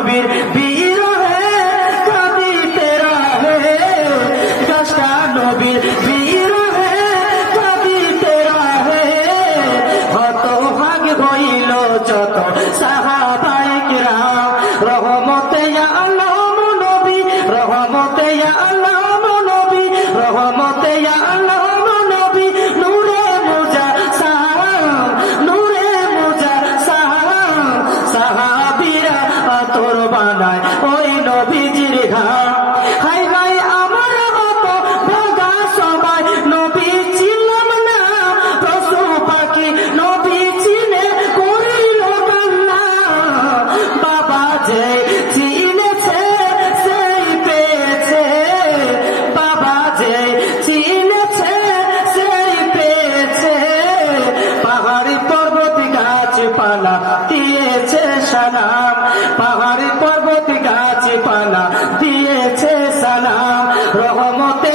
নবীর বিরহে কাঁদিতে রহে, গাছটা নবীর বিরহে কাঁদিতে রহে। হতভাগ হইল যত সাহাবায়ে কিরাম, রহমতে আলম নবী, রহমতে আলম নবী, রহমতে আলম নবী, নূরে মুজাসসাম, নূরে মুজাসসাম। সাহাবীরা আতর বানায় ওই নবীজির ঘাম। হায় হায় আমার অত ভাগা সবাই নবী ছিলাম না, পশু পাখি নবী চিনে করিল কান্না। বাবা যে চিনেছে সেই পেয়েছে, বাবা যে চিনেছে সেই পেয়েছে। পাহাড়ি পর্বত গাছপালা দিয়েছে সালাম, পাহাড়ি পর্বত গাছপালা দিয়েছে সালাম। রহমতে